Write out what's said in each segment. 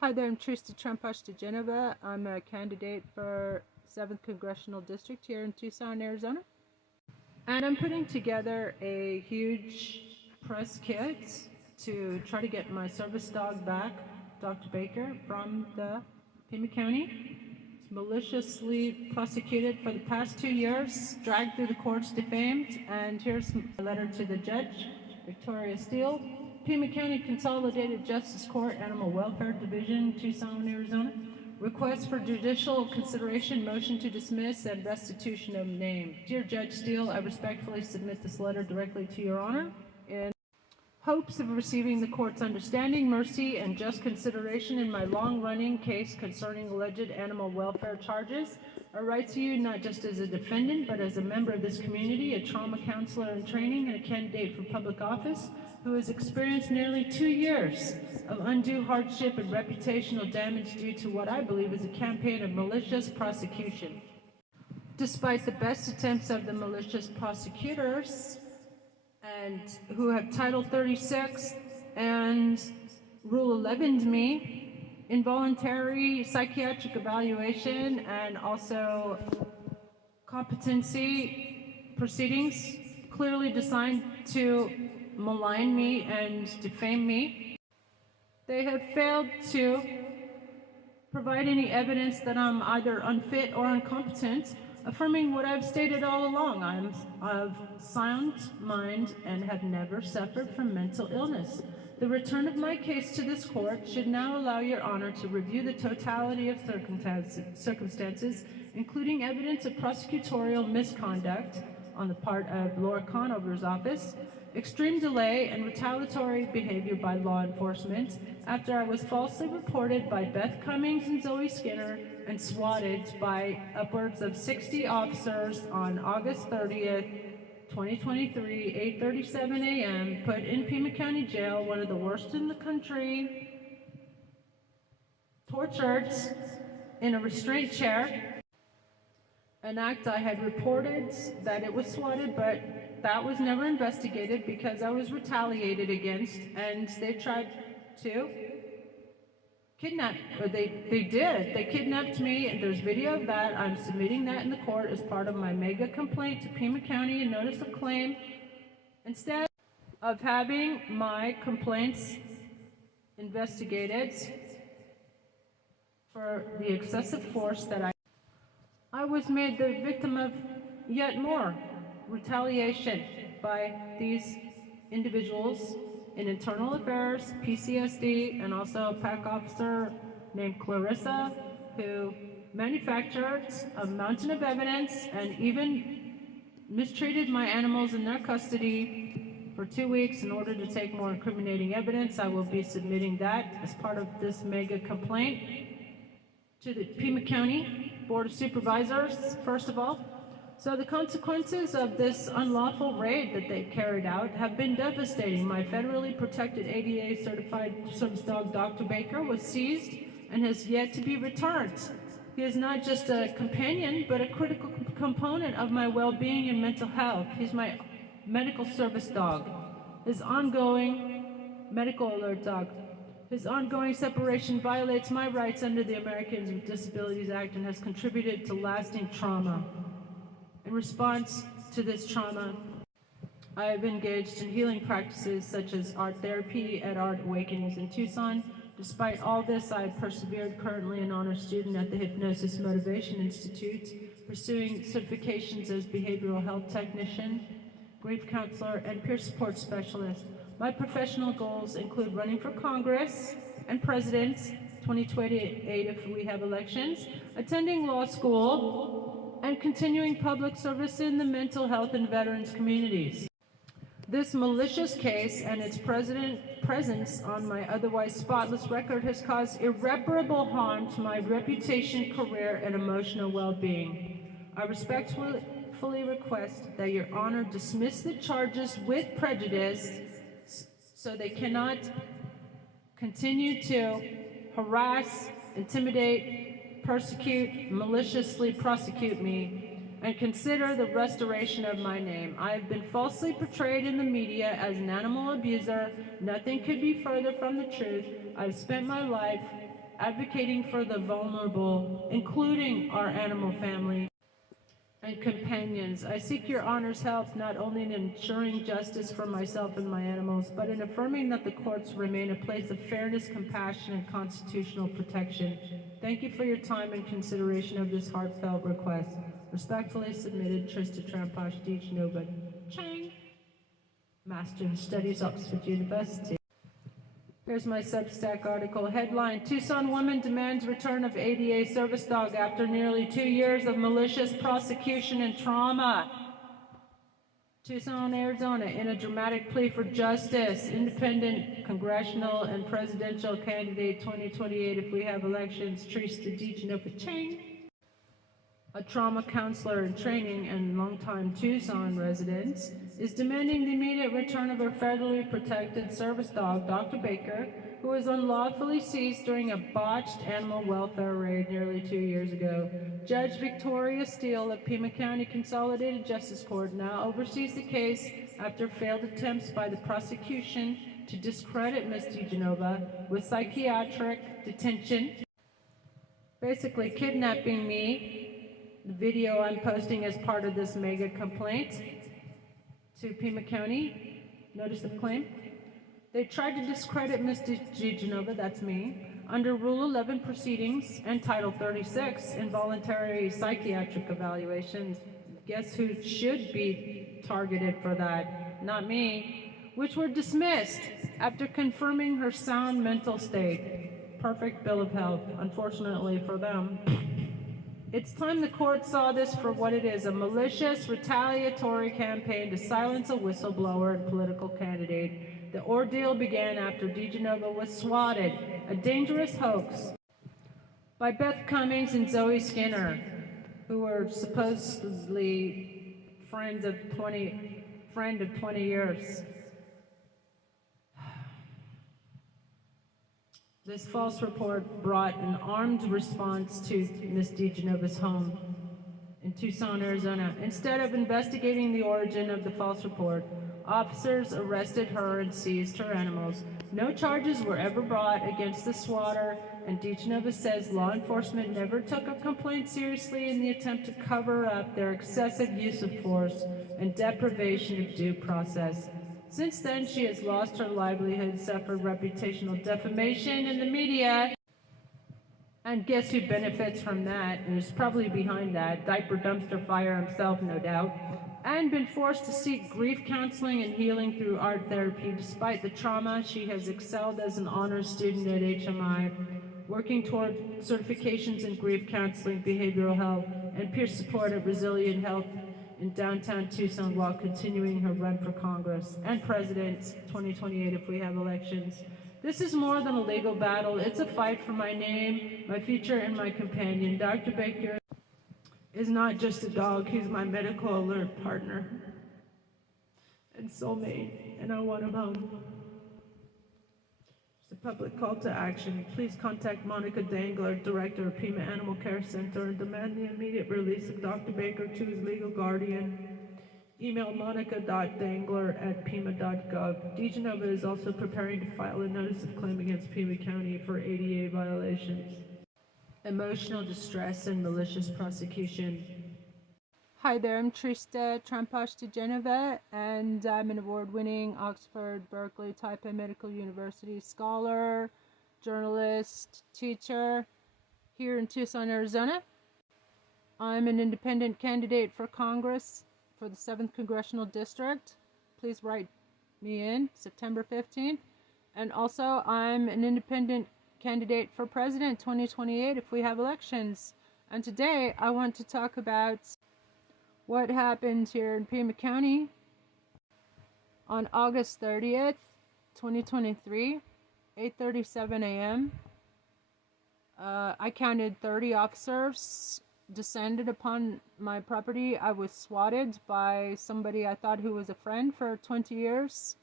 Hi there, I'm Trista Tramposch di Genova. I'm a candidate for 7th Congressional District here in Tucson, Arizona. And I'm putting together a huge press kit to try to get my service dog back, Dr. Baker, from the Pima County. He's maliciously prosecuted for the past 2 years, dragged through the courts, defamed, and here's a letter to the judge, Victoria Steele, Pima County Consolidated Justice Court, Animal Welfare Division, Tucson, Arizona. Request for judicial consideration, motion to dismiss, and restitution of name. Dear Judge Steele, I respectfully submit this letter directly to your honor in hopes of receiving the court's understanding, mercy, and just consideration in my long-running case concerning alleged animal welfare charges. I write to you not just as a defendant, but as a member of this community, a trauma counselor in training, and a candidate for public office who has experienced nearly 2 years of undue hardship and reputational damage due to what I believe is a campaign of malicious prosecution. Despite the best attempts of the malicious prosecutors, and who have Title 36 and Rule 11'd me, involuntary psychiatric evaluation, and also competency proceedings clearly designed to malign me and defame me. They have failed to provide any evidence that I'm either unfit or incompetent, affirming what I've stated all along. I'm of sound mind and have never suffered from mental illness. The return of my case to this court should now allow your honor to review the totality of circumstances, including evidence of prosecutorial misconduct on the part of Laura Conover's office, extreme delay and retaliatory behavior by law enforcement after I was falsely reported by Beth Cummings and Zoe Skinner and swatted by upwards of 60 officers on August 30th, 2023, 8:37 a.m., put in Pima County Jail, one of the worst in the country, tortured in a restraint chair, an act I had reported that it was swatted, but that was never investigated because I was retaliated against, and they tried to kidnap, or they kidnapped me, and there's video of that. I'm submitting that in the court as part of my mega complaint to Pima County and notice of claim. Instead of having my complaints investigated for the excessive force that I was made the victim of yet more retaliation by these individuals in internal affairs, PCSD, and also a PACC officer named Clarissa, who manufactured a mountain of evidence and even mistreated my animals in their custody for 2 weeks in order to take more incriminating evidence. I will be submitting that as part of this mega complaint to the Pima County Board of Supervisors, first of all. So the consequences of this unlawful raid that they carried out have been devastating. My federally protected ADA certified service dog, Dr. Baker, was seized and has yet to be returned. He is not just a companion, but a critical component of my well-being and mental health. He's my medical service dog, his ongoing medical alert dog. His ongoing separation violates my rights under the Americans with Disabilities Act and has contributed to lasting trauma. In response to this trauma, I have engaged in healing practices such as art therapy at Art Awakenings in Tucson. Despite all this, I have persevered, currently an honor student at the Hypnosis Motivation Institute, pursuing certifications as behavioral health technician, grief counselor, and peer support specialist. My professional goals include running for Congress and President, 2028 if we have elections, attending law school, and continuing public service in the mental health and veterans communities. This malicious case and its presence on my otherwise spotless record has caused irreparable harm to my reputation, career, and emotional well-being. I respectfully request that your honor dismiss the charges with prejudice so they cannot continue to harass, intimidate, persecute, maliciously prosecute me, and consider the restoration of my name. I have been falsely portrayed in the media as an animal abuser. Nothing could be further from the truth. I've spent my life advocating for the vulnerable, including our animal family and companions. I seek your honor's help not only in ensuring justice for myself and my animals, but in affirming that the courts remain a place of fairness, compassion, and constitutional protection. Thank you for your time and consideration of this heartfelt request. Respectfully submitted, Trista Tramposch di Genova-Chang, Master of Studies, Oxford University. Here's my Substack article. Headline: Tucson woman demands return of ADA service dog after nearly 2 years of malicious prosecution and trauma. Tucson, Arizona, in a dramatic plea for justice. Independent congressional and presidential candidate 2028 if we have elections, Trista Tramposch di Genova-Chang, a trauma counselor in training and longtime Tucson resident, is demanding the immediate return of her federally protected service dog, Dr. Baker, who was unlawfully seized during a botched animal welfare raid nearly 2 years ago. Judge Victoria Steele of Pima County Consolidated Justice Court now oversees the case after failed attempts by the prosecution to discredit Ms. DiGenova with psychiatric detention, basically kidnapping me. The video I'm posting as part of this mega complaint to Pima County, notice of claim. They tried to discredit Ms. DiGenova, that's me, under Rule 11 proceedings and Title 36, involuntary psychiatric evaluations. Guess who should be targeted for that? Not me. Which were dismissed after confirming her sound mental state. Perfect bill of health, unfortunately for them. It's time the court saw this for what it is, a malicious, retaliatory campaign to silence a whistleblower and political candidate. The ordeal began after DiGenova was swatted, a dangerous hoax, by Beth Cummings and Zoe Skinner, who were supposedly friend of 20 years. This false report brought an armed response to Ms. DiGenova's home in Tucson, Arizona. Instead of investigating the origin of the false report, officers arrested her and seized her animals. No charges were ever brought against the swatter, and DiGenova says law enforcement never took a complaint seriously in the attempt to cover up their excessive use of force and deprivation of due process. Since then, she has lost her livelihood, suffered reputational defamation in the media, and guess who benefits from that, and is probably behind that? Diaper dumpster fire himself, no doubt, and been forced to seek grief counseling and healing through art therapy. Despite the trauma, she has excelled as an honors student at HMI, working toward certifications in grief counseling, behavioral health, and peer support at Resilient Health in downtown Tucson while continuing her run for Congress and President 2028 if we have elections. This is more than a legal battle. It's a fight for my name, my future, and my companion. Dr. Baker is not just a dog. He's my medical alert partner and soulmate, and I want him home. It's a public call to action. Please contact Monica Dangler, Director of Pima Animal Care Center, and demand the immediate release of Dr. Baker to his legal guardian. Email monica.dangler@pima.gov. DiGenova is also preparing to file a notice of claim against Pima County for ADA violations, emotional distress, and malicious prosecution. Hi there, I'm Trista Tramposch di Genova, and I'm an award-winning Oxford, Berkeley, Taipei Medical University scholar, journalist, teacher here in Tucson, Arizona. I'm an independent candidate for Congress for the 7th Congressional District. Please write me in September 15th. And also, I'm an independent candidate for President 2028 if we have elections. And today, I want to talk about what happened here in Pima County on August 30th, 2023, 8:37 a.m. I counted 30 officers descended upon my property. I was swatted by somebody I thought who was a friend for 20 years,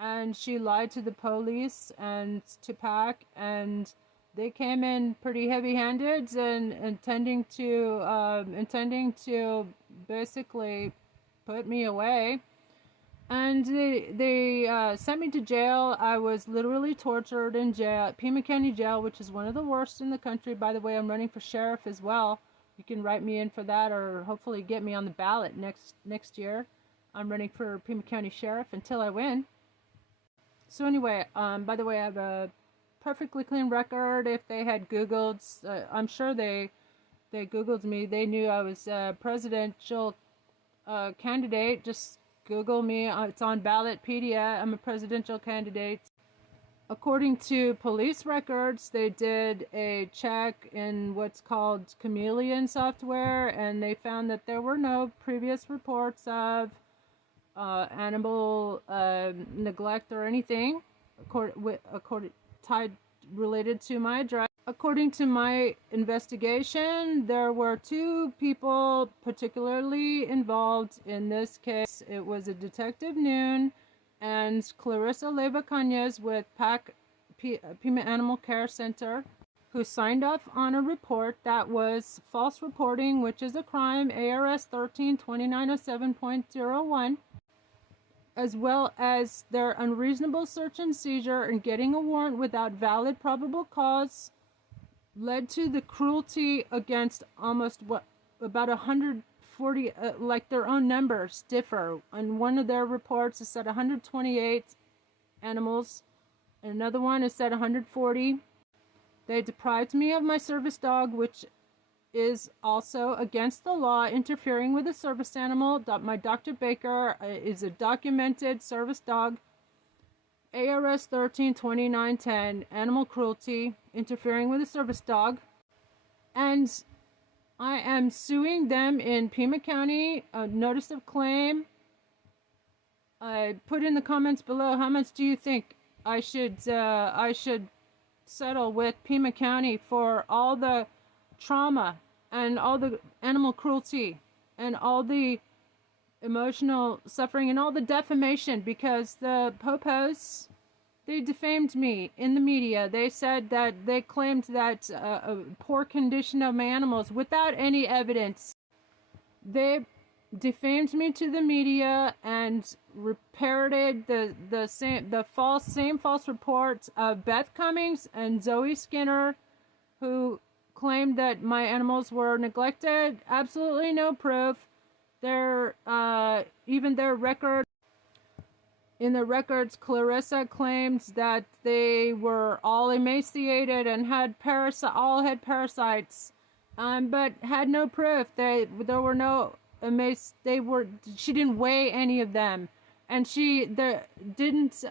and she lied to the police and to PACC, and they came in pretty heavy-handed and intending to basically put me away. And they sent me to jail. I was literally tortured in jail, Pima County Jail, which is one of the worst in the country. By the way, I'm running for sheriff as well. You can write me in for that, or hopefully get me on the ballot next year. I'm running for Pima County Sheriff until I win. So anyway, by the way, I have a perfectly clean record. If they had Googled, I'm sure they Googled me. They knew I was a presidential candidate. Just Google me. It's on Ballotpedia. I'm a presidential candidate. According to police records, they did a check in what's called Chameleon software, and they found that there were no previous reports of animal neglect or anything related to my address. According to my investigation, there were two people particularly involved in this case. It was a Detective Noon and Clarissa Leva Cañas with PACC, Pima Animal Care Center, who signed off on a report that was false reporting, which is a crime, ARS 13-2907.01, as well as their unreasonable search and seizure and getting a warrant without valid probable cause led to the cruelty against about 140, like their own numbers differ. On one of their reports it said 128 animals, and another one it said 140. They deprived me of my service dog, which is also against the law, interfering with a service animal. My Dr. Baker is a documented service dog. ARS 13-2910, animal cruelty, interfering with a service dog. And I am suing them in Pima County, a notice of claim. I put in the comments below, how much do you think I should settle with Pima County for all the trauma and all the animal cruelty and all the emotional suffering and all the defamation, because the popos, they defamed me in the media. They said that they claimed that a poor condition of my animals without any evidence. They defamed me to the media and parroted the same false reports of Beth Cummings and Zoe Skinner, who claimed that my animals were neglected. Absolutely no proof. Even their record, in the records, Clarissa claims that they were all emaciated and all had parasites, but had no proof. There were no she didn't weigh any of them, and she didn't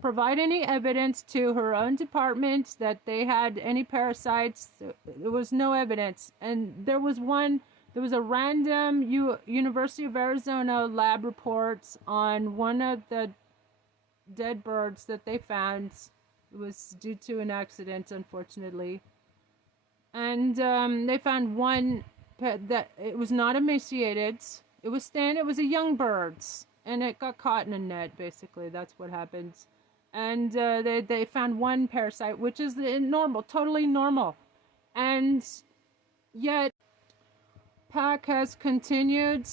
provide any evidence to her own department that they had any parasites. There was no evidence, and there was a random University of Arizona lab reports on one of the dead birds that they found. It was due to an accident, unfortunately. And they found one that it was not emaciated. It was thin. It was a young bird, and it got caught in a net. Basically, that's what happened. And they found one parasite, which is normal, totally normal, and yet PACC has continued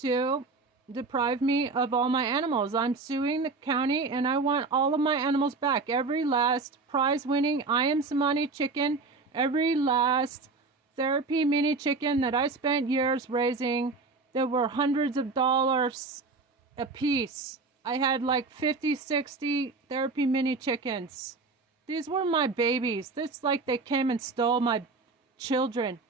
to deprive me of all my animals. I'm suing the county, and I want all of my animals back. Every last prize-winning I Am Samani chicken, every last therapy mini chicken that I spent years raising, there were hundreds of dollars a piece. I had like 50, 60 therapy mini chickens. These were my babies. It's like they came and stole my children.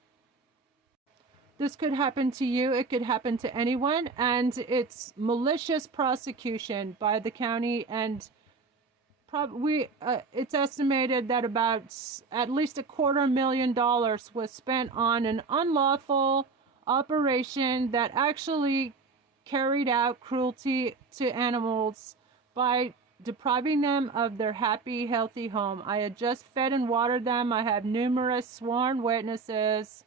This could happen to you. It could happen to anyone. And it's malicious prosecution by the county. And it's estimated that about at least $250,000 was spent on an unlawful operation that actually carried out cruelty to animals by depriving them of their happy, healthy home. I had just fed and watered them. I have numerous sworn witnesses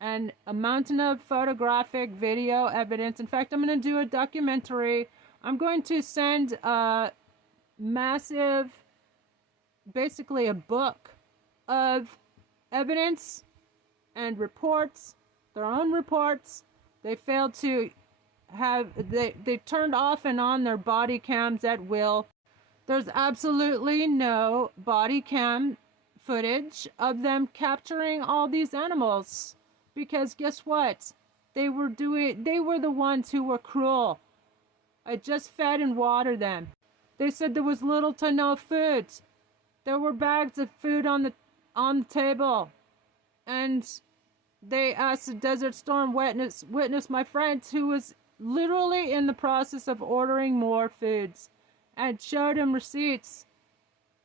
and a mountain of photographic video evidence. In fact, I'm going to do a documentary. I'm going to send a massive, basically a book of evidence and reports, their own reports. They failed to they turned off and on their body cams at will. There's absolutely no body cam footage of them capturing all these animals, because guess what? They were the ones who were cruel. I just fed and watered them. They said there was little to no food. There were bags of food on the table, and they asked the Desert Storm witness, my friend, who was literally in the process of ordering more foods, and showed him receipts.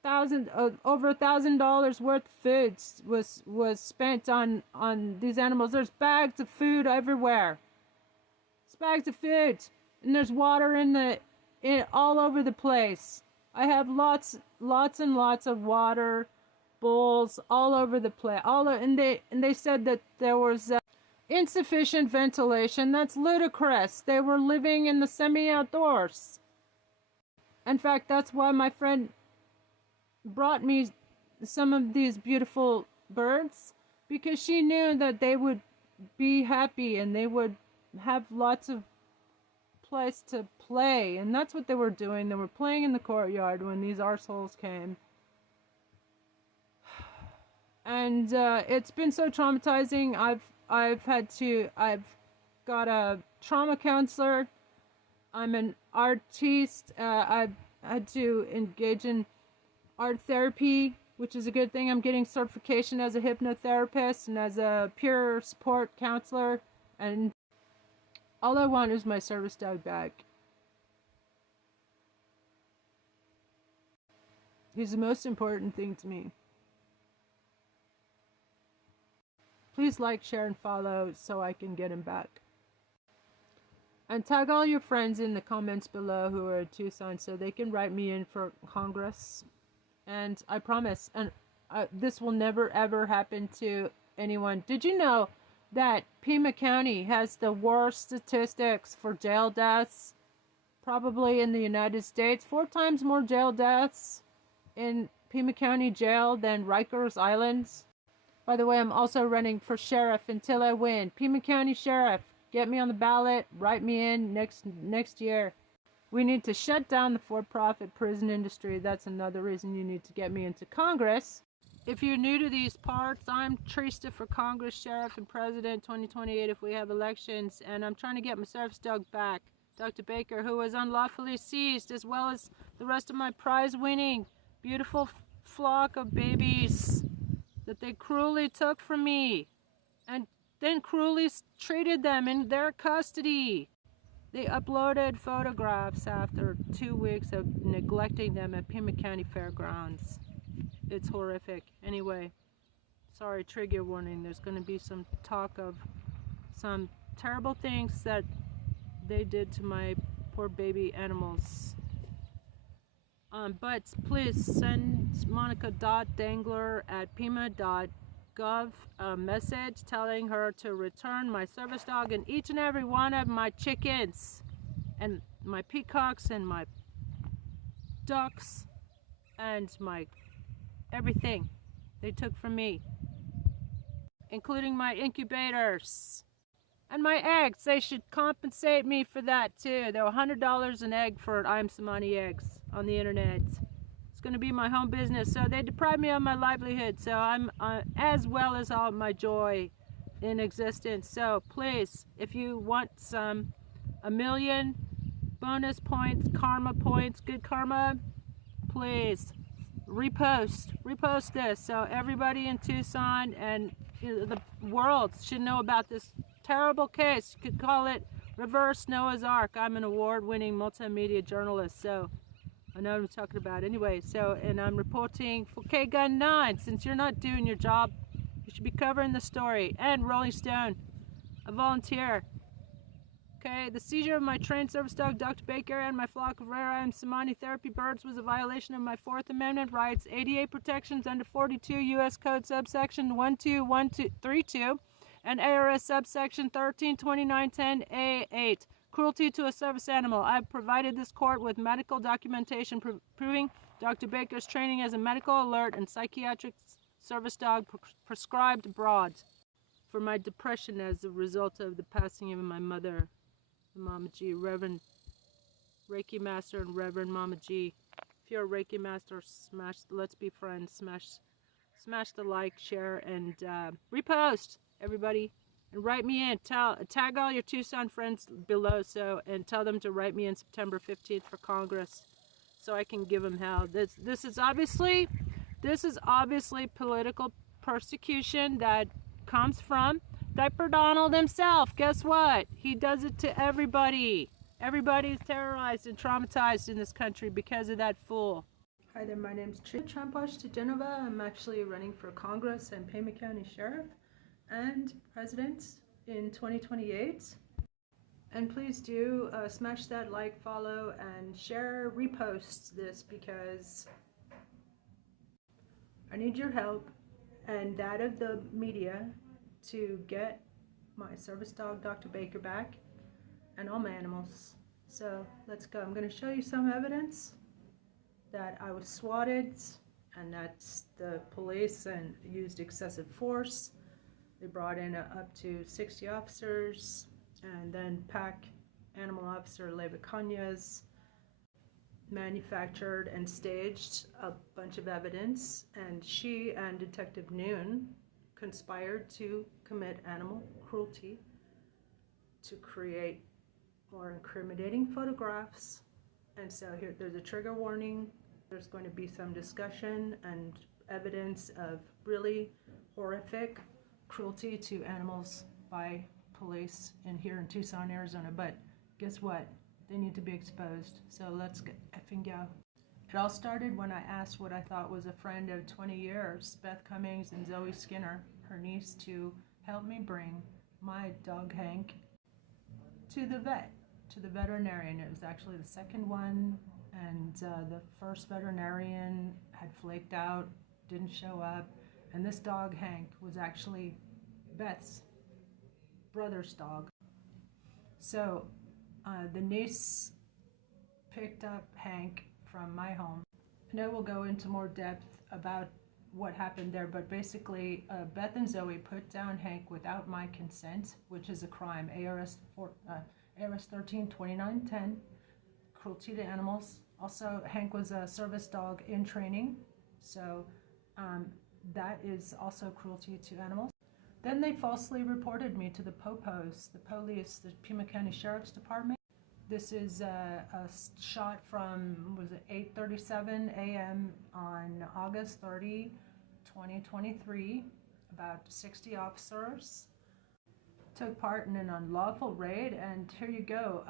Over $1,000 worth of foods was spent on these animals. There's bags of food everywhere. There's bags of food, and there's water all over the place. I have lots and lots of water bowls all over the place. And they said that there was insufficient ventilation. That's ludicrous. They were living in the semi-outdoors. In fact, that's why my friend brought me some of these beautiful birds, because she knew that they would be happy and they would have lots of place to play. And that's what they were doing. They were playing in the courtyard when these arseholes came. And it's been so traumatizing. I've got a trauma counselor. I'm an artiste. I've had to engage in art therapy, which is a good thing. I'm getting certification as a hypnotherapist and as a peer support counselor. And all I want is my service dog back. He's the most important thing to me. Please like, share, and follow so I can get him back. And tag all your friends in the comments below who are in Tucson so they can write me in for Congress. And I promise, and this will never ever happen to anyone. Did you know that Pima County has the worst statistics for jail deaths probably in the United States? 4 times more jail deaths in Pima County Jail than Rikers Island. By the way, I'm also running for sheriff until I win. Pima County Sheriff, get me on the ballot, write me in next year. We need to shut down the for-profit prison industry. That's another reason you need to get me into Congress. If you're new to these parts, I'm Trista for Congress, Sheriff, and President 2028 if we have elections. And I'm trying to get my service dog back, Dr. Baker, who was unlawfully seized, as well as the rest of my prize-winning, beautiful flock of babies that they cruelly took from me and then cruelly treated them in their custody. They uploaded photographs after 2 weeks of neglecting them at Pima County Fairgrounds. It's horrific. Anyway, sorry, trigger warning. There's going to be some talk of some terrible things that they did to my poor baby animals. But please send monica.dangler@pima.gov a message telling her to return my service dog and each and every one of my chickens and my peacocks and my ducks and my everything they took from me, including my incubators and my eggs. They should compensate me for that too. They're $100 an egg for I'm Samani eggs on the internet. It's going to be my home business. So they deprived me of my livelihood. So I'm as well as all my joy in existence. So please, if you want some 1 million bonus points, karma points, good karma, please repost this so everybody in Tucson and the world should know about this terrible case. You could call it Reverse Noah's Ark. I'm an award-winning multimedia journalist, so I know what I'm talking about. Anyway, and I'm reporting for K-Gun 9. Since you're not doing your job, you should be covering the story. And Rolling Stone, a volunteer. Okay, the seizure of my trained service dog, Dr. Baker, and my flock of rare I'm Samani therapy birds was a violation of my 4th Amendment rights, ADA protections under 42 U.S. Code subsection 12132, and ARS subsection 132910A8. Cruelty to a service animal. I've provided this court with medical documentation proving Dr. Baker's training as a medical alert and psychiatric service dog prescribed abroad for my depression as a result of the passing of my mother. Mama G, Reverend Reiki Master and Reverend Mama G. If you're a Reiki Master, smash, let's be friends, smash the like, share, and repost, everybody. And write me in. Tag all your Tucson friends below, and tell them to write me in September 15th for Congress, so I can give them hell. This is obviously political persecution that comes from Diaper Donald himself. Guess what? He does it to everybody. Everybody's terrorized and traumatized in this country because of that fool. Hi there, my name's Trista Tramposch di Genova. I'm actually running for Congress and Pima County Sheriff and President in 2028. And please do smash that like, follow, and share, repost this, because I need your help and that of the media to get my service dog, Dr. Baker, back, and all my animals. So let's go. I'm going to show you some evidence that I was swatted and that the police used excessive force. They brought in up to 60 officers, and then PACC Animal Officer Leva Canyas manufactured and staged a bunch of evidence, and she and Detective Noon conspired to commit animal cruelty to create more incriminating photographs. And so here, there's a trigger warning. There's going to be some discussion and evidence of really horrific cruelty to animals by police here in Tucson, Arizona. But guess what? They need to be exposed. So let's get effing go. It all started when I asked what I thought was a friend of 20 years, Beth Cummings and Zoe Skinner, her niece, to help me bring my dog Hank to the veterinarian. It was actually the second one, and the first veterinarian had flaked out, didn't show up, and this dog Hank was actually Beth's brother's dog. So the niece picked up Hank from my home, and I will go into more depth about what happened there, but basically Beth and Zoe put down Hank without my consent, which is a crime. ARS 13-2910, cruelty to animals. Also, Hank was a service dog in training, so that is also cruelty to animals. Then they falsely reported me to the POPOs, the police, the Pima County Sheriff's Department. This is a shot from, was it 8:37 a.m. on August 30, 2023. About 60 officers took part in an unlawful raid, and here you go.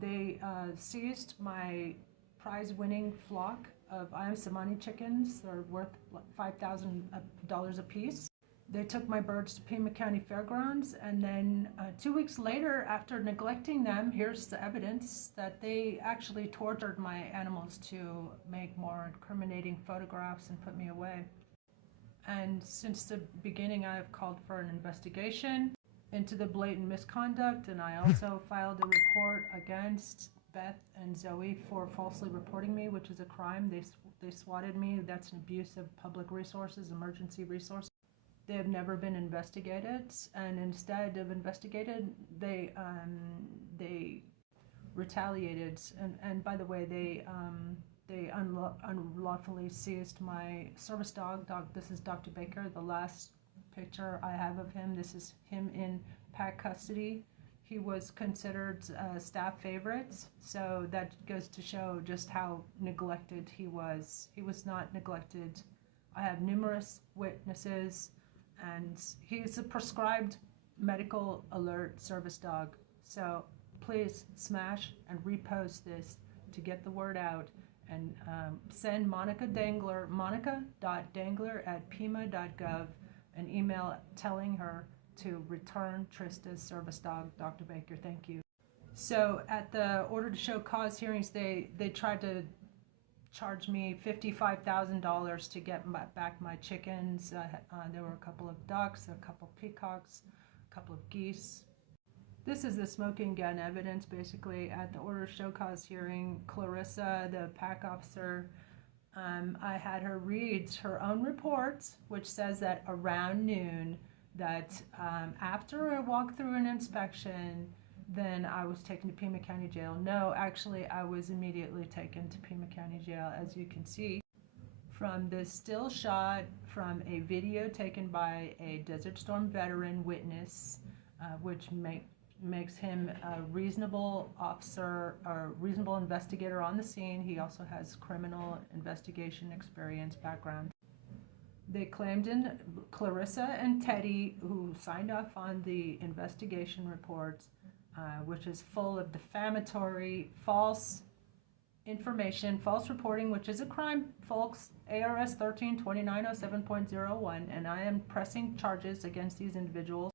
They seized my prize-winning flock of Ayam Samani chickens. They're worth $5,000 a piece. They took my birds to Pima County Fairgrounds, and then 2 weeks later, after neglecting them, here's the evidence that they actually tortured my animals to make more incriminating photographs and put me away. And since the beginning, I have called for an investigation into the blatant misconduct, and I also filed a report against Beth and Zoe for falsely reporting me, which is a crime. They swatted me. That's an abuse of public resources, emergency resources. They have never been investigated, and instead of investigated, they retaliated. And by the way, they unlawfully seized my service dog. This is Dr. Baker. The last picture I have of him, this is him in PACC custody. He was considered a staff favorite, so that goes to show just how neglected he was. He was not neglected. I have numerous witnesses, and he's a prescribed medical alert service dog. So please smash and repost this to get the word out, and send monica.dangler@pima.gov an email telling her to return Trista's service dog, Dr. Baker. Thank you. So at the order to show cause hearings, they tried to charge me $55,000 to get back my chickens. There were a couple of ducks, a couple of peacocks, a couple of geese. This is the smoking gun evidence. Basically, at the order to show cause hearing, Clarissa, the PACC officer, I had her read her own report, which says that around noon, that after a walkthrough and inspection, then I was taken to Pima County Jail. No, actually, I was immediately taken to Pima County Jail, as you can see from this still shot from a video taken by a Desert Storm veteran witness, which makes him a reasonable officer or reasonable investigator on the scene. He also has criminal investigation experience background. They claimed in Clarissa and Teddy, who signed off on the investigation reports, which is full of defamatory, false information, false reporting, which is a crime, folks. ARS 13-2907.01, and I am pressing charges against these individuals.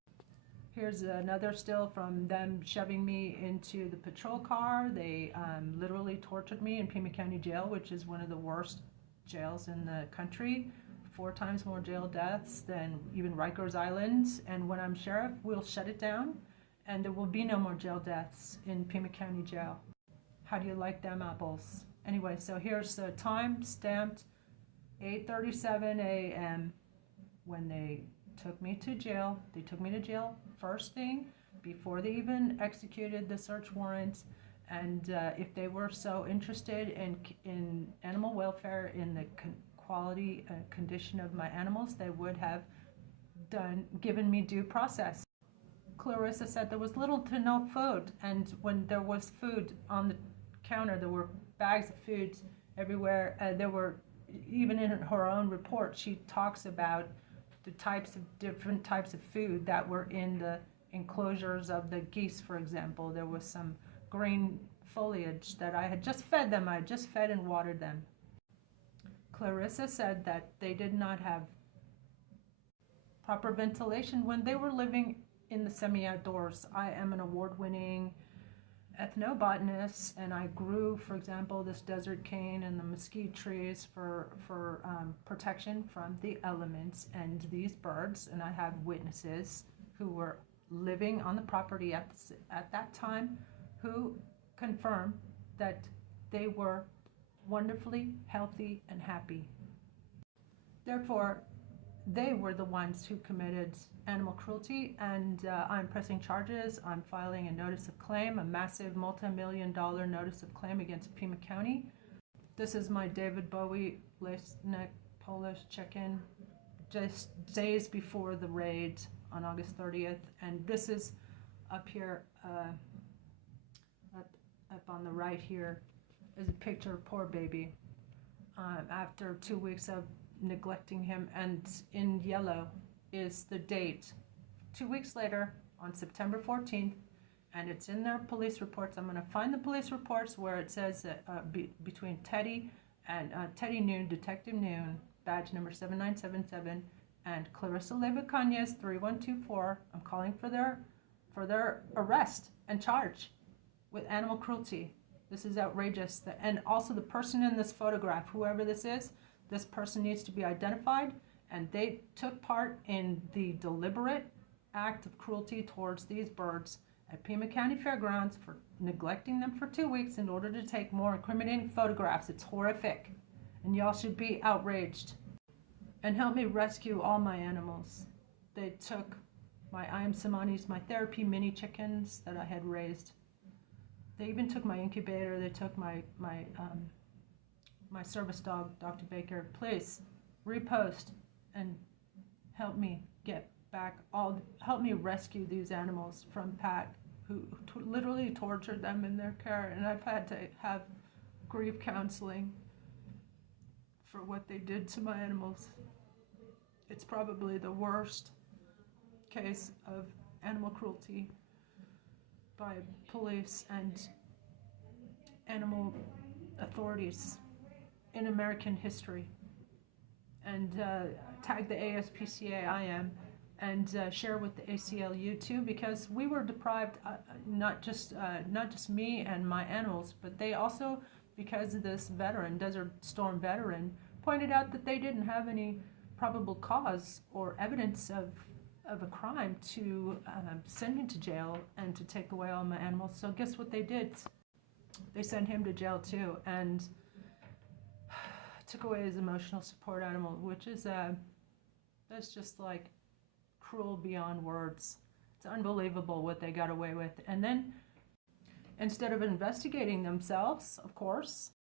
Here's another still from them shoving me into the patrol car. They literally tortured me in Pima County Jail, which is one of the worst jails in the country. 4 times more jail deaths than even Rikers Island. And when I'm sheriff, we'll shut it down, and there will be no more jail deaths in Pima County Jail. How do you like them apples? Anyway, so here's the time stamped 8:37 a.m. when they took me to jail. They took me to jail first thing before they even executed the search warrant. And if they were so interested in animal welfare, in the quality condition of my animals, they would have given me due process. Clarissa said there was little to no food, and when there was food on the counter, there were bags of food everywhere. There were, even in her own report, she talks about the different types of food that were in the enclosures of the geese, for example. There was some green foliage that I had just fed them. I had just fed and watered them. Clarissa said that they did not have proper ventilation when they were living in the semi-outdoors. I am an award-winning ethnobotanist, and I grew, for example, this desert cane and the mesquite trees for protection from the elements and these birds. And I have witnesses who were living on the property at that time who confirm that they were wonderfully healthy and happy. Therefore, they were the ones who committed animal cruelty, and I'm pressing charges. I'm filing a notice of claim, a massive multi-million-dollar notice of claim against Pima County. This is my David Bowie lace-neck Polish chicken, just days before the raid on August 30th, and this is up here, up on the right here, is a picture of poor baby after 2 weeks of neglecting him, and in yellow is the date 2 weeks later on September 14th, and it's in their police reports. I'm going to find the police reports where it says that between Teddy and Teddy Noon, Detective Noon, badge number 7977, and Clarissa Leyva-Cañas 3124. I'm calling for their arrest and charge with animal cruelty. This is outrageous. And also the person in this photograph, whoever this is, this person needs to be identified, and they took part in the deliberate act of cruelty towards these birds at Pima County Fairgrounds for neglecting them for 2 weeks in order to take more incriminating photographs. It's horrific, and y'all should be outraged. And help me rescue all my animals. They took my I Am Samanis, my therapy mini chickens that I had raised. They even took my incubator. They took my service dog, Dr. Baker. Please repost and help me get back help me rescue these animals from PACC, who literally tortured them in their care, and I've had to have grief counseling for what they did to my animals. It's probably the worst case of animal cruelty by police and animal authorities in American history. And tag the ASPCA I am, and share with the ACLU too, because we were deprived, not just me and my animals, but they also, because of this veteran, Desert Storm veteran, pointed out that they didn't have any probable cause or evidence of a crime to send him to jail and to take away all my animals. So guess what they did? They sent him to jail too, and took away his emotional support animal, which is that's just like cruel beyond words. It's unbelievable what they got away with. And then instead of investigating themselves, of course.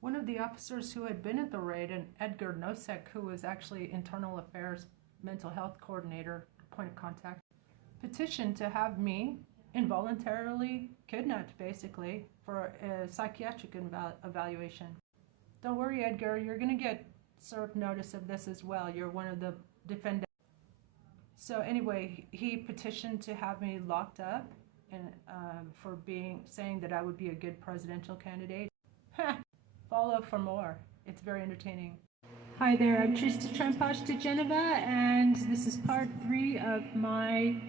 One of the officers who had been at the raid, an Edgar Nosek, who was actually Internal Affairs Mental Health Coordinator, point of contact, petitioned to have me involuntarily kidnapped, basically, for a psychiatric evaluation. Don't worry, Edgar, you're going to get served notice of this as well. You're one of the defendants. So anyway, he petitioned to have me locked up and for saying that I would be a good presidential candidate. Follow for more. It's very entertaining. Hi there, I'm Trista Tramposch di Genova, and this is part 3 of my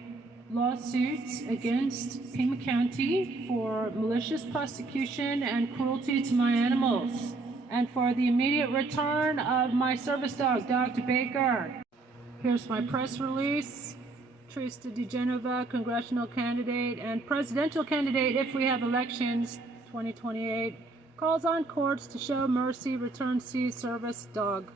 lawsuits against Pima County for malicious prosecution and cruelty to my animals, and for the immediate return of my service dog, Dr. Baker. Here's my press release. Trista Di Genova, congressional candidate and presidential candidate if we have elections 2028, calls on courts to show mercy, return seized service dog.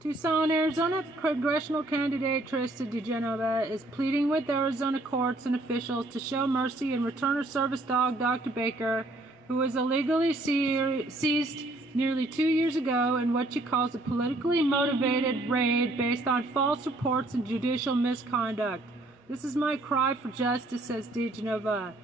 Tucson, Arizona, congressional candidate Trista Di Genova is pleading with Arizona courts and officials to show mercy and return her service dog, Dr. Baker, who was illegally seized nearly 2 years ago in what she calls a politically motivated raid based on false reports and judicial misconduct. This is my cry for justice, says Di Genova.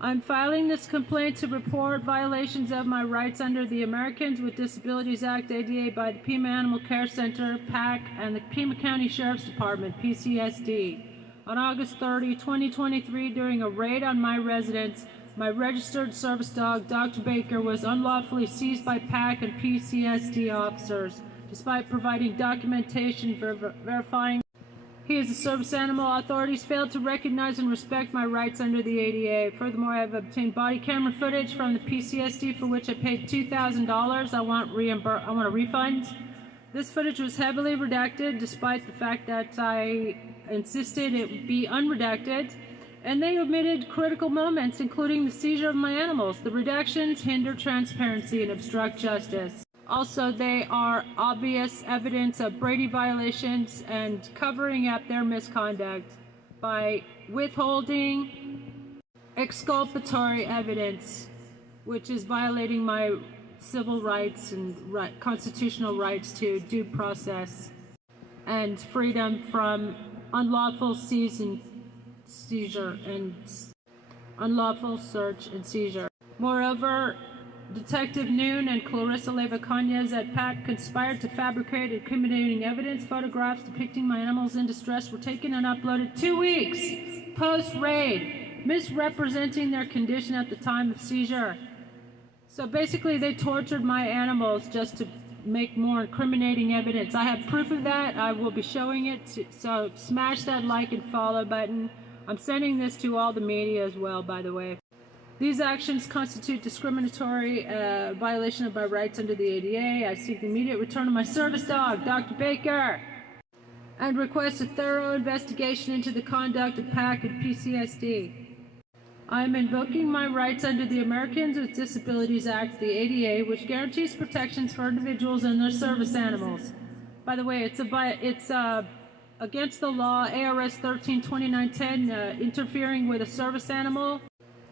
I'm filing this complaint to report violations of my rights under the Americans with Disabilities Act, ADA, by the Pima Animal Care Center, PACC, and the Pima County Sheriff's Department, PCSD. On August 30, 2023, during a raid on my residence, my registered service dog, Dr. Baker, was unlawfully seized by PACC and PCSD officers, despite providing documentation verifying he is a service animal. Authorities failed to recognize and respect my rights under the ADA. Furthermore, I have obtained body camera footage from the PCSD for which I paid $2,000. I want a refund. This footage was heavily redacted, despite the fact that I insisted it be unredacted. And they omitted critical moments, including the seizure of my animals. The redactions hinder transparency and obstruct justice. Also, they are obvious evidence of Brady violations and covering up their misconduct by withholding exculpatory evidence, which is violating my civil rights and constitutional rights to due process and freedom from unlawful seizure and unlawful search and seizure. Moreover, Detective Noon and Clarissa Leva-Cañas at PACC conspired to fabricate incriminating evidence. Photographs depicting my animals in distress were taken and uploaded 2 weeks post-raid, misrepresenting their condition at the time of seizure. So basically, they tortured my animals just to make more incriminating evidence. I have proof of that. I will be showing it. So smash that like and follow button. I'm sending this to all the media as well, by the way. These actions constitute discriminatory violation of my rights under the ADA. I seek the immediate return of my service dog, Dr. Baker, and request a thorough investigation into the conduct of PACC and PCSD. I am invoking my rights under the Americans with Disabilities Act, the ADA, which guarantees protections for individuals and their service animals. By the way, it's against the law, ARS 13-2910, interfering with a service animal.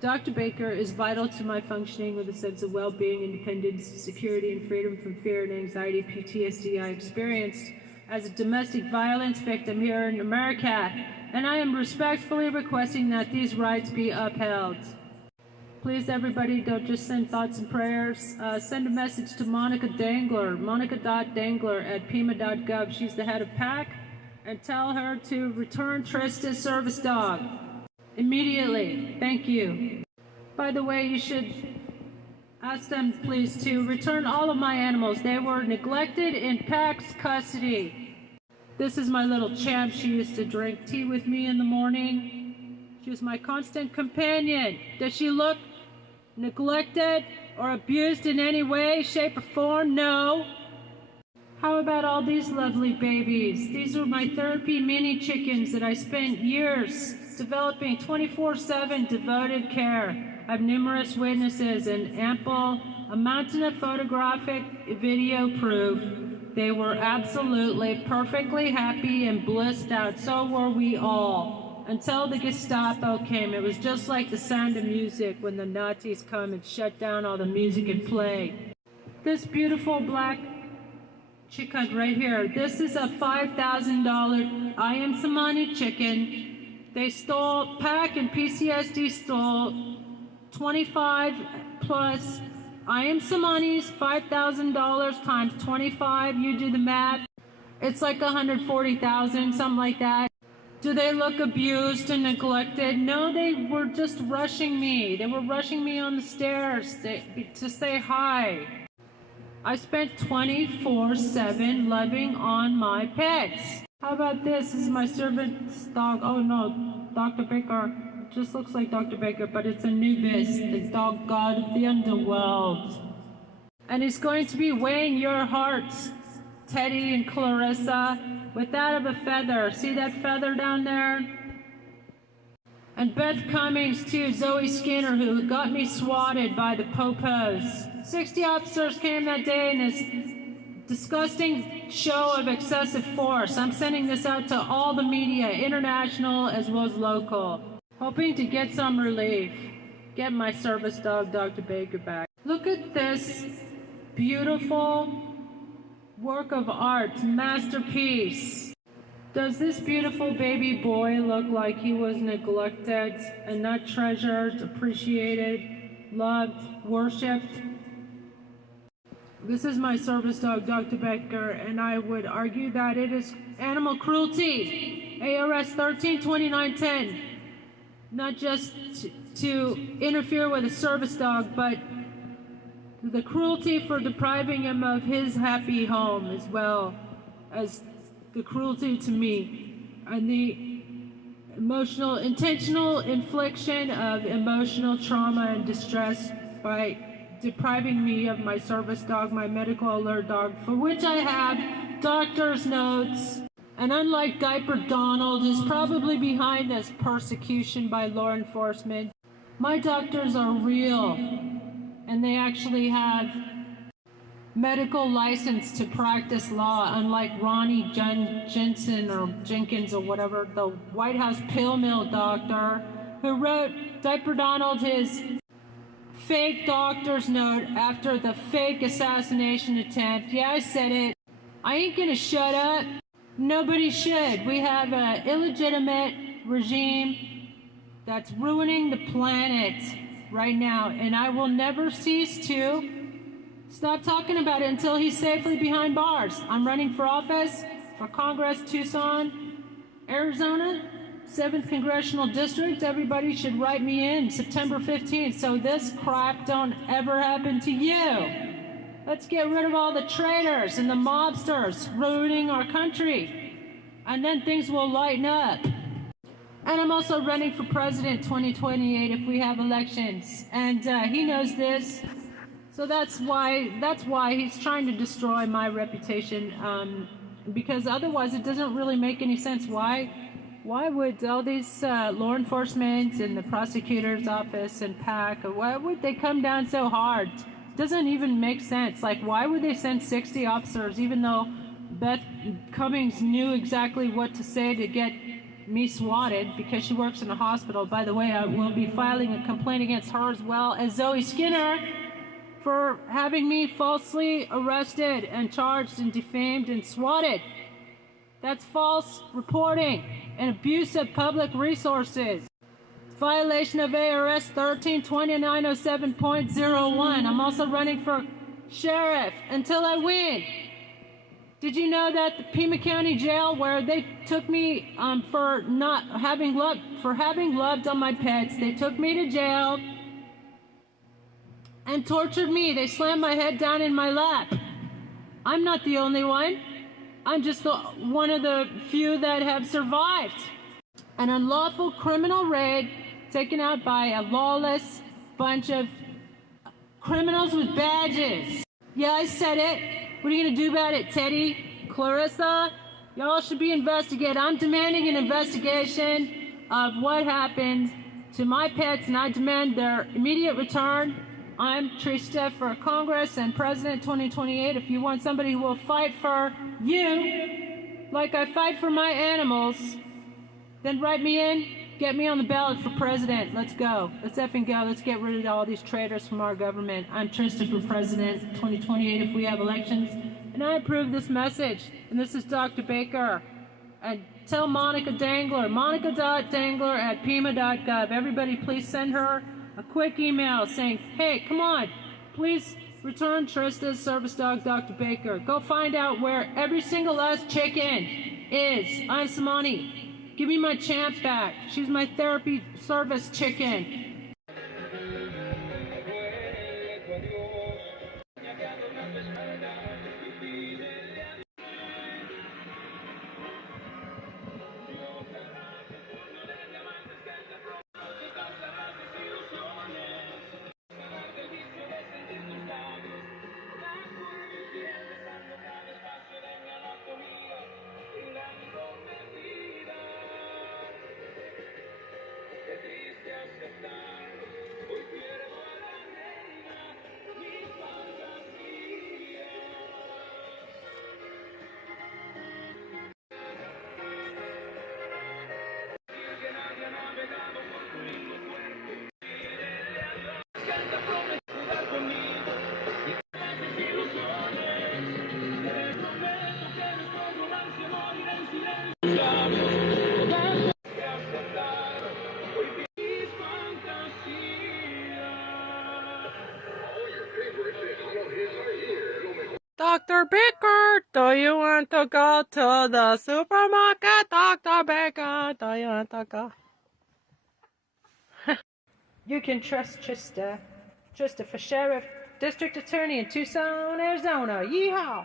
Dr. Baker is vital to my functioning with a sense of well-being, independence, security, and freedom from fear and anxiety, PTSD I experienced as a domestic violence victim here in America, and I am respectfully requesting that these rights be upheld. Please, everybody, don't just send thoughts and prayers. Send a message to Monica Dangler, monica.dangler@pima.gov. She's the head of PACC, and tell her to return Trista's service dog immediately. Thank you. By the way, you should ask them, please, to return all of my animals. They were neglected in PACC's custody. This is my little champ. She used to drink tea with me in the morning. She was my constant companion. Does she look neglected or abused in any way, shape, or form? No. How about all these lovely babies? These are my therapy mini chickens that I spent years developing 24/7 devoted care. I have numerous witnesses and a mountain of photographic video proof. They were absolutely perfectly happy and blissed out. So were we all. until the Gestapo came. It was just like The Sound of Music when the Nazis come and shut down all the music and play. This beautiful black chicken right here, this is a $5,000 I Am Samani chicken. They stole, PACC and PCSD stole 25 plus I Am Samani's $5,000 times 25, you do the math. It's like 140,000, something like that. Do they look abused and neglected? No, they were just rushing me. They were rushing me on the stairs to say hi. I spent 24/7 loving on my pets. How about this? This is my servant's dog. Oh no, Dr. Baker. It just looks like Dr. Baker, but it's Anubis, the dog god of the underworld. And he's going to be weighing your hearts, Teddy and Clarissa, with that of a feather. See that feather down there? And Beth Cummings too, Zoe Skinner, who got me swatted by the popos. 60 officers came that day in this disgusting show of excessive force. I'm sending this out to all the media, international as well as local, hoping to get some relief. Get my service dog, Dr. Baker, back. Look at this beautiful work of art, masterpiece. Does this beautiful baby boy look like he was neglected and not treasured, appreciated, loved, worshipped? This is my service dog, Dr. Becker, and I would argue that it is animal cruelty, ARS 13-2910, not just to interfere with a service dog, but the cruelty for depriving him of his happy home, as well as the cruelty to me, and the intentional infliction of emotional trauma and distress by depriving me of my service dog, my medical alert dog, for which I have doctor's notes. And unlike Diaper Donald, who's probably behind this persecution by law enforcement, my doctors are real, and they actually have medical license to practice law, unlike Ronnie Jensen or Jenkins or whatever, the White House pill mill doctor who wrote Diaper Donald his fake doctor's note after the fake assassination attempt. Yeah, I said it. I ain't gonna shut up. Nobody should. We have an illegitimate regime that's ruining the planet right now, and I will never cease to stop talking about it until he's safely behind bars. I'm running for office for Congress, Tucson, Arizona, 7th Congressional District. Everybody should write me in September 15th so this crap don't ever happen to you. Let's get rid of all the traitors and the mobsters ruining our country, and then things will lighten up. And I'm also running for president 2028 if we have elections, and he knows this. So that's why he's trying to destroy my reputation, because otherwise it doesn't really make any sense. Why would all these law enforcement and the prosecutor's office and PACC, why would they come down so hard? It doesn't even make sense. Like, why would they send 60 officers, even though Beth Cummings knew exactly what to say to get me swatted, because she works in a hospital. By the way, I will be filing a complaint against her as well as Zoe Skinner for having me falsely arrested and charged and defamed and swatted. That's false reporting and abuse of public resources. Violation of ARS 13-2907.01. I'm also running for sheriff until I win. Did you know that the Pima County Jail, where they took me for having loved on my pets, they took me to jail and tortured me. They slammed my head down in my lap. I'm not the only one. I'm just one of the few that have survived an unlawful criminal raid taken out by a lawless bunch of criminals with badges. Yeah, I said it. What are you going to do about it, Teddy? Clarissa? Y'all should be investigated. I'm demanding an investigation of what happened to my pets, and I demand their immediate return. I'm Trista for Congress and President 2028. If you want somebody who will fight for you, like I fight for my animals, then write me in. Get me on the ballot for president. Let's go. Let's effing go. Let's get rid of all these traitors from our government. I'm Trista for president 2028 if we have elections. And I approve this message. And this is Dr. Baker. And tell Monica Dangler, monica.dangler@pima.gov. Everybody please send her a quick email saying, hey, come on, please return Trista's service dog, Dr. Baker. Go find out where every single last chicken is. I have some money. Give me my champ back. She's my therapy service chicken. Dr. Baker, do you want to go to the supermarket? Dr. Baker, do you want to go? You can trust Trista for sheriff, district attorney in Tucson, Arizona. Yeehaw!